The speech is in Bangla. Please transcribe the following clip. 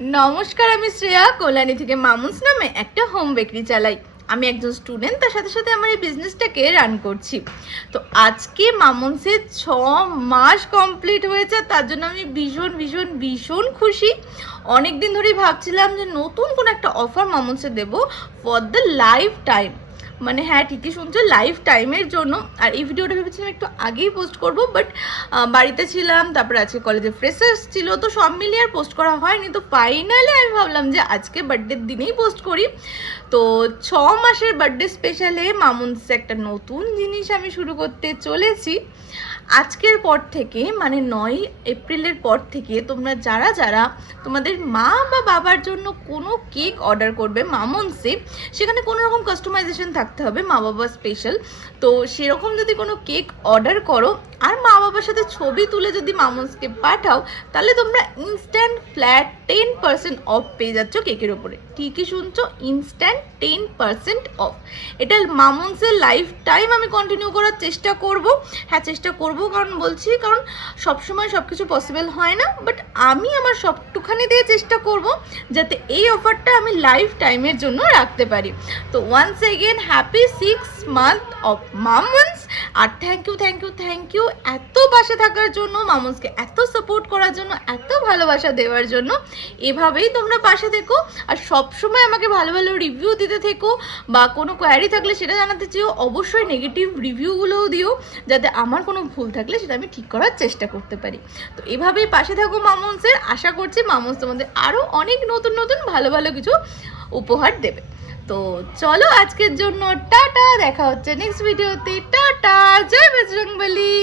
নমস্কার, আমি শ্রেয়া কল্যাণী থেকে মামুন্স নামে একটা হোম বেকারি চালাই। আমি একজন স্টুডেন্ট, তার সাথে সাথে আমার এই বিজনেসটাকে রান করছি। তো আজকে মামুন্সের 6 মাস কমপ্লিট হয়েছে, তার জন্য আমি ভীষণ ভীষণ ভীষণ খুশি। অনেক দিন ধরেই ভাবছিলাম যে নতুন কোনো একটা অফার মামুন্সে দেবো ফর দ্য লাইফ টাইম। মানে হ্যাঁ, ঠিকই শুনছো, লাইফ টাইমের জন্য। আর এই ভিডিওটা ভেবেছিলাম একটু আগেই পোস্ট করব, বাট বাড়িতে ছিলাম, তারপরে আজকে কলেজে ফ্রেশার্স ছিল, তো সব মিলিয়ে আর পোস্ট করা হয়নি। তো ফাইনালি আমি ভাবলাম যে আজকে বার্থডের দিনেই পোস্ট করি। তো 6 মাসের বার্থডে স্পেশালে মামুন্সে একটা নতুন জিনিস আমি শুরু করতে চলেছি। আজকের পর থেকে মানে 9 এপ্রিলের পর থেকে তোমরা যারা যারা তোমাদের মা বা বাবার জন্য কোনো কেক অর্ডার করবে মামুন্সে, সেখানে কোনো রকম কাস্টমাইজেশন থাকতে হবে, মা বাবা স্পেশাল। তো সেরকম যদি কোনো কেক অর্ডার করো আর মা বাবার সাথে ছবি তুলে যদি মামুন্সকে পাঠাও, তাহলে তোমরা ইনস্ট্যান্ট ফ্ল্যাট 10% অফ পেয়ে যাচ্ছ কেকের ওপরে। ঠিকই শুনছো, ইনস্ট্যান্ট 10% অফ। এটা মামুন্সের লাইফ টাইম আমি কন্টিনিউ করার চেষ্টা করব। হ্যাঁ, চেষ্টা করব, কারণ সবসময় সব কিছু পসিবল হয় না, বাট আমি আমার সবটুখানি দিয়ে চেষ্টা করব যাতে এই অফারটা আমি লাইফ টাইমের জন্য রাখতে পারি। তো once again happy 6 month of মামুন্স। আর থ্যাংক ইউ এত পাশে থাকার জন্য, মামুন্সকে এত সাপোর্ট করার জন্য, এত ভালোবাসা দেওয়ার জন্য। এভাবেই তোমরা পাশে থেকো আর সবসময় আমাকে ভালো ভালো রিভিউ দিতে থেকো, বা কোনো কোয়ারি থাকলে সেটা জানাতে চেয়েও। অবশ্যই নেগেটিভ রিভিউগুলোও দিও, যাতে আমার কোনো ভুল থাকলে সেটা আমি ঠিক করার চেষ্টা করতে পারি। তো এভাবেই পাশে থাকো মামুন্সের। আশা করছি মামুন্স তোমাদের আরও অনেক নতুন নতুন ভালো ভালো কিছু উপহার দেবে। তো চলো আজকের জন্য টাটা, দেখা হচ্ছে নেক্সট ভিডিওতে। টাটা, জয় বজরংবলী।